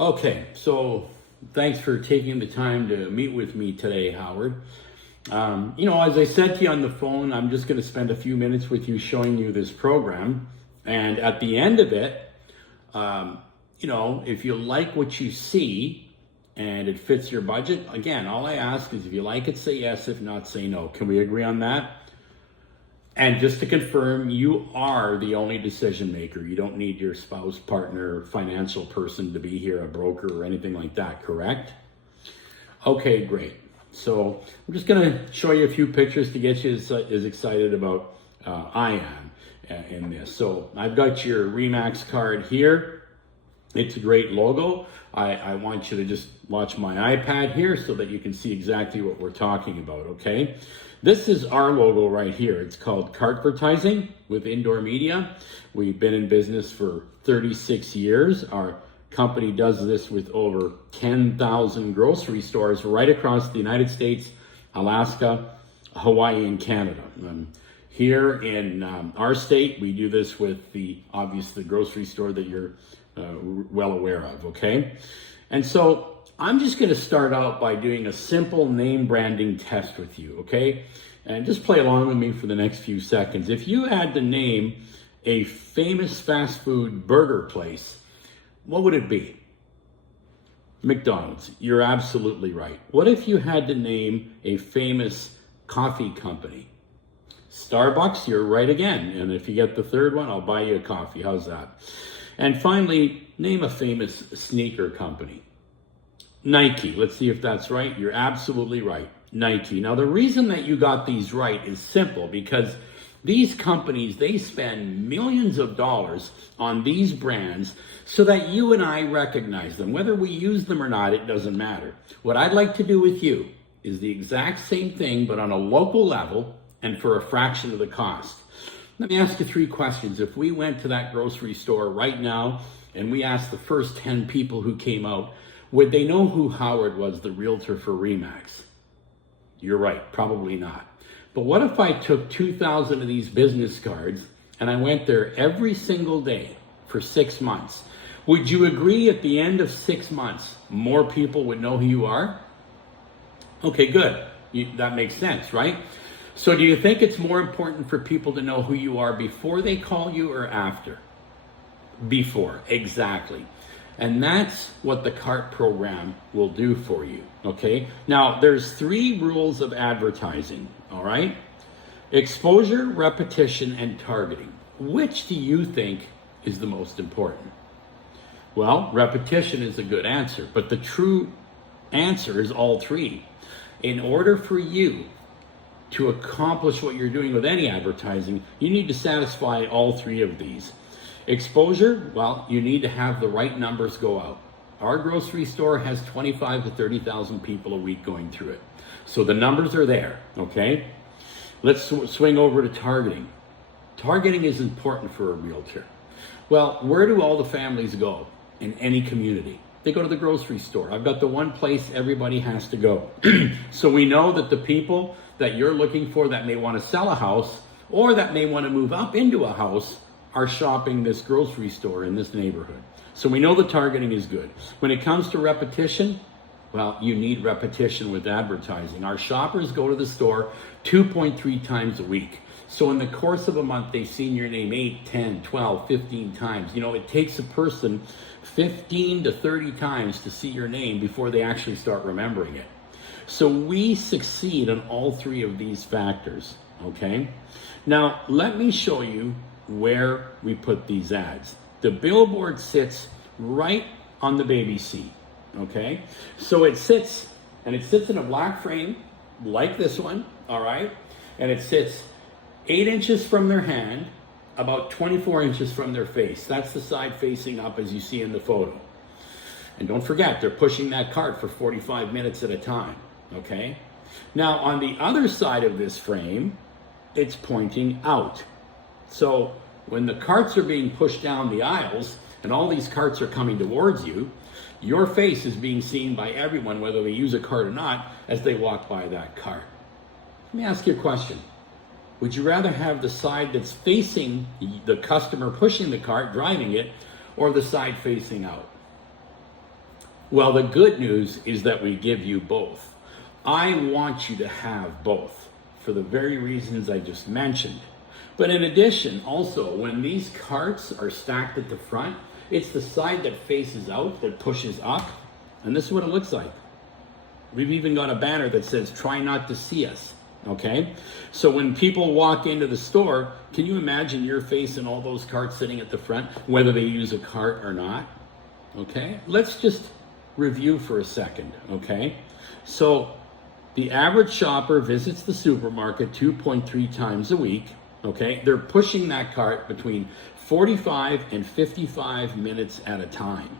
Okay, so thanks for taking the time to meet with me today, Howard. As I said to you on the phone, I'm just going to spend a few minutes with you showing you this program. And at the end of it, if you like what you see and it fits your budget, again, all I ask is if you like it, say yes. If not, say no. Can we agree on that? And just to confirm, you are the only decision maker. You don't need your spouse, partner, financial person to be here, a broker or anything like that, correct? Okay, great. So I'm just going to show you a few pictures to get you as excited about I am in this. So I've got your Remax card here. It's a great logo. I want you to just watch my iPad here so that you can see exactly what we're talking about, okay? This is our logo right here. It's called Cartvertising with Indoor Media. We've been in business for 36 years. Our company does this with over 10,000 grocery stores right across the United States, Alaska, Hawaii, and Canada. Here in our state, we do this with the grocery store that you're well aware of, okay? And so I'm just going to start out by doing a simple name branding test with you, okay? And just play along with me for the next few seconds. If you had to name a famous fast food burger place, what would it be? McDonald's. You're absolutely right. What if you had to name a famous coffee company? Starbucks, you're right again. And if you get the third one, I'll buy you a coffee. How's that? And finally, name a famous sneaker company. Nike. Let's see if that's right. You're absolutely right. Nike. Now, the reason that you got these right is simple because these companies, they spend millions of dollars on these brands so that you and I recognize them. Whether we use them or not, it doesn't matter. What I'd like to do with you is the exact same thing, but on a local level and for a fraction of the cost. Let me ask you 3 questions. If we went to that grocery store right now and we asked the first 10 people who came out, would they know who Howard was, the realtor for Remax? You're right, probably not. But what if I took 2,000 of these business cards and I went there every single day for 6 months? Would you agree at the end of 6 months, more people would know who you are? Okay, good. That makes sense, right? So do you think it's more important for people to know who you are before they call you or after? Before, exactly. And that's what the CART program will do for you, okay? Now, there's 3 rules of advertising, all right? Exposure, repetition, and targeting. Which do you think is the most important? Well, repetition is a good answer, but the true answer is all 3. In order for you to accomplish what you're doing with any advertising, you need to satisfy all 3 of these. Exposure, well, you need to have the right numbers go out. Our grocery store has 25 to 30,000 people a week going through it. So the numbers are there, okay? Let's swing over to targeting. Targeting is important for a realtor. Well, where do all the families go in any community? They go to the grocery store. I've got the one place everybody has to go. So we know that the people that you're looking for that may want to sell a house or that may want to move up into a house are shopping this grocery store in this neighborhood. So we know the targeting is good. When it comes to repetition, well, you need repetition with advertising. Our shoppers go to the store 2.3 times a week. So in the course of a month, they've seen your name 8, 10, 12, 15 times. It takes a person 15 to 30 times to see your name before they actually start remembering it. So we succeed on all 3 of these factors, okay? Now, let me show you where we put these ads. The billboard sits right on the baby seat, okay? So it sits in a black frame like this one, all right? And it sits 8 inches from their hand, about 24 inches from their face. That's the side facing up as you see in the photo. And don't forget, they're pushing that cart for 45 minutes at a time, okay? Now, on the other side of this frame, it's pointing out. So when the carts are being pushed down the aisles and all these carts are coming towards you, your face is being seen by everyone, whether they use a cart or not, as they walk by that cart. Let me ask you a question. Would you rather have the side that's facing the customer pushing the cart, driving it, or the side facing out? Well, the good news is that we give you both. I want you to have both for the very reasons I just mentioned. But in addition, also, when these carts are stacked at the front, it's the side that faces out that pushes up. And this is what it looks like. We've even got a banner that says, "Try not to see us." Okay? So when people walk into the store, can you imagine you're facing all those carts sitting at the front, whether they use a cart or not? Okay? Let's just review for a second. Okay? So the average shopper visits the supermarket 2.3 times a week. Okay? They're pushing that cart between 45 and 55 minutes at a time.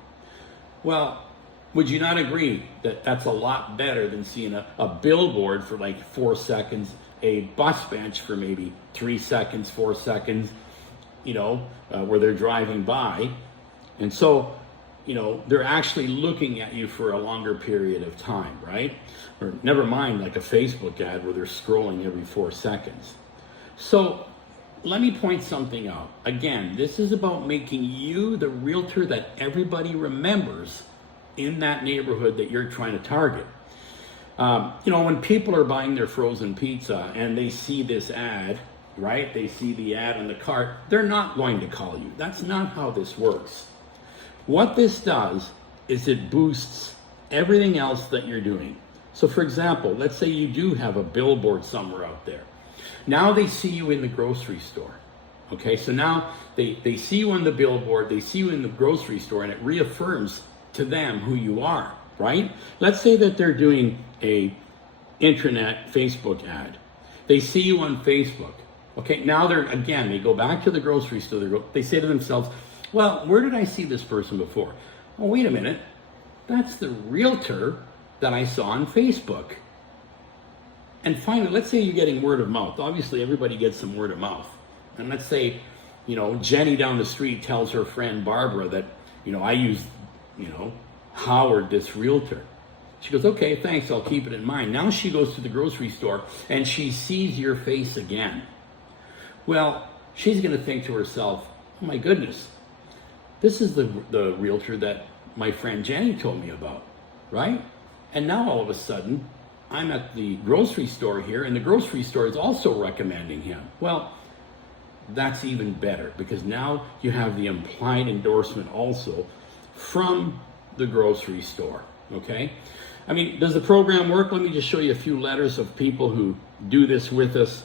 Well, would you not agree that that's a lot better than seeing a billboard for like 4 seconds, a bus bench for maybe 3 seconds, 4 seconds, where they're driving by? And so, they're actually looking at you for a longer period of time, right? Or never mind like a Facebook ad where they're scrolling every 4 seconds. So let me point something out. Again, this is about making you the realtor that everybody remembers in that neighborhood that you're trying to target. When people are buying their frozen pizza and they see this ad, right? They see the ad on the cart, they're not going to call you. That's not how this works. What this does is it boosts everything else that you're doing. So for example, let's say you do have a billboard somewhere out there. Now they see you in the grocery store. Okay, so now they see you on the billboard, they see you in the grocery store, and it reaffirms to them who you are, right? Let's say that they're doing a intranet Facebook ad. They see you on Facebook. Okay, now they go back to the grocery store, they say to themselves, well, where did I see this person before? Oh, wait a minute, that's the realtor that I saw on Facebook. And finally, let's say you're getting word of mouth. Obviously, everybody gets some word of mouth. And let's say, Jenny down the street tells her friend Barbara that, I use, Howard, this realtor. She goes, okay, thanks, I'll keep it in mind. Now she goes to the grocery store and she sees your face again. Well, she's going to think to herself, oh my goodness, this is the realtor that my friend Jenny told me about, right? And now all of a sudden, I'm at the grocery store here, and the grocery store is also recommending him. Well, that's even better, because now you have the implied endorsement also from the grocery store, okay? I mean, does the program work? Let me just show you a few letters of people who do this with us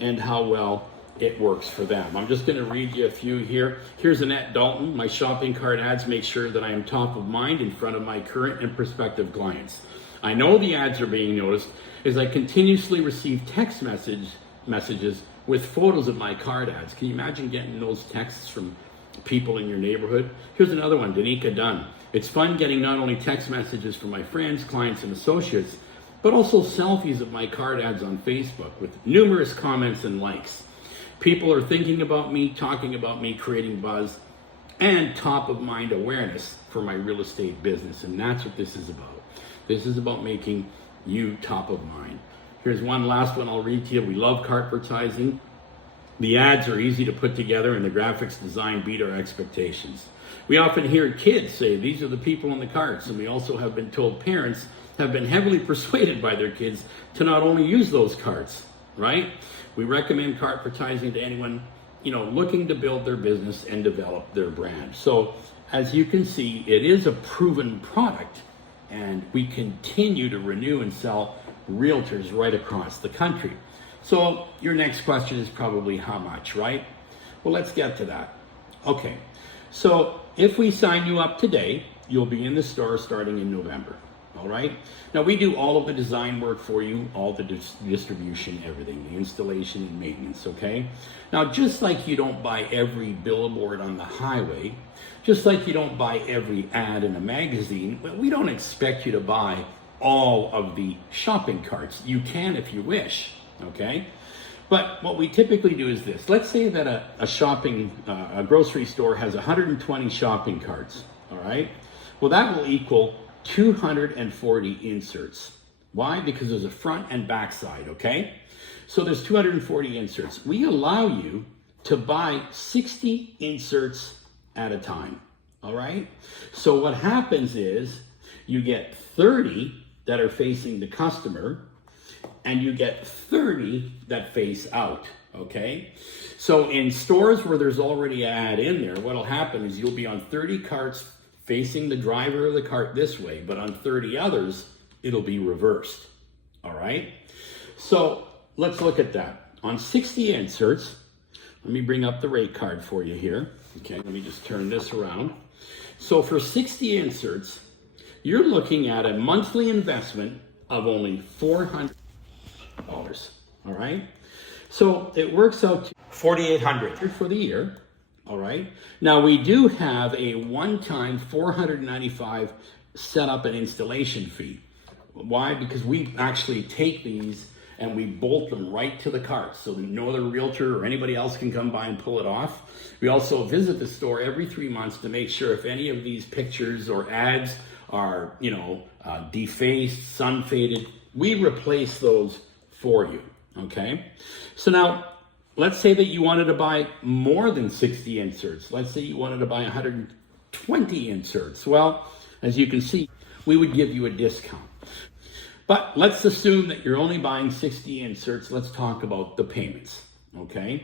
and how well it works for them. I'm just going to read you a few here. Here's Annette Dalton. My shopping cart ads make sure that I am top of mind in front of my current and prospective clients. I know the ads are being noticed as I continuously receive text messages with photos of my cart ads. Can you imagine getting those texts from people in your neighborhood? Here's another one, Danica Dunn. It's fun getting not only text messages from my friends, clients, and associates, but also selfies of my cart ads on Facebook with numerous comments and likes. People are thinking about me, talking about me, creating buzz, and top of mind awareness for my real estate business. And that's what this is about. This is about making you top of mind. Here's one last one I'll read to you. We love Cartvertising. The ads are easy to put together and the graphics design beat our expectations. We often hear kids say, these are the people in the carts. And we also have been told parents have been heavily persuaded by their kids to not only use those carts, right? We recommend Cartvertising to anyone, looking to build their business and develop their brand. So as you can see, it is a proven product. And we continue to renew and sell realtors right across the country. So your next question is probably how much, right? Well, let's get to that. Okay, so if we sign you up today, you'll be in the store starting in November, all right? Now we do all of the design work for you, all the distribution, everything, the installation and maintenance, okay? Now, just like you don't buy every billboard on the highway, just like you don't buy every ad in a magazine, well, we don't expect you to buy all of the shopping carts. You can if you wish, okay? But what we typically do is this. Let's say that a grocery store has 120 shopping carts, all right? Well, that will equal 240 inserts. Why? Because there's a front and back side, okay? So there's 240 inserts. We allow you to buy 60 inserts at a time, all right? So what happens is You get 30 that are facing the customer, and you get 30 that face out, okay? So in stores where there's already an ad in there, what'll happen is you'll be on 30 carts facing the driver of the cart this way, but on 30 others, it'll be reversed, all right? So let's look at that. On 60 inserts, let me bring up the rate card for you here. Okay, let me just turn this around. So for 60 inserts, you're looking at a monthly investment of only $400, all right? So it works out to $4,800 for the year, all right? Now we do have a one-time $495 setup and installation fee. Why? Because we actually take these and we bolt them right to the cart so that no other realtor or anybody else can come by and pull it off. We also visit the store every 3 months to make sure if any of these pictures or ads are, defaced, sun faded, we replace those for you, okay? So now, let's say that you wanted to buy more than 60 inserts. Let's say you wanted to buy 120 inserts. Well, as you can see, we would give you a discount. But let's assume that you're only buying 60 inserts. Let's talk about the payments, okay?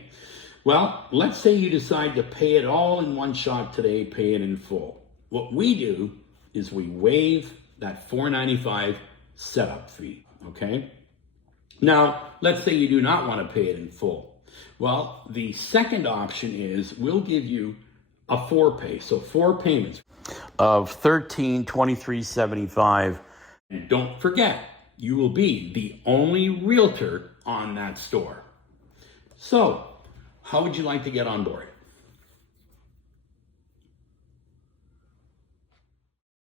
Well, let's say you decide to pay it all in one shot today, pay it in full. What we do is we waive that $495 setup fee, okay? Now, let's say you do not want to pay it in full. Well, the second option is we'll give you a 4-pay, so 4 payments of $1323.75. And don't forget, you will be the only realtor on that store. So, how would you like to get on board?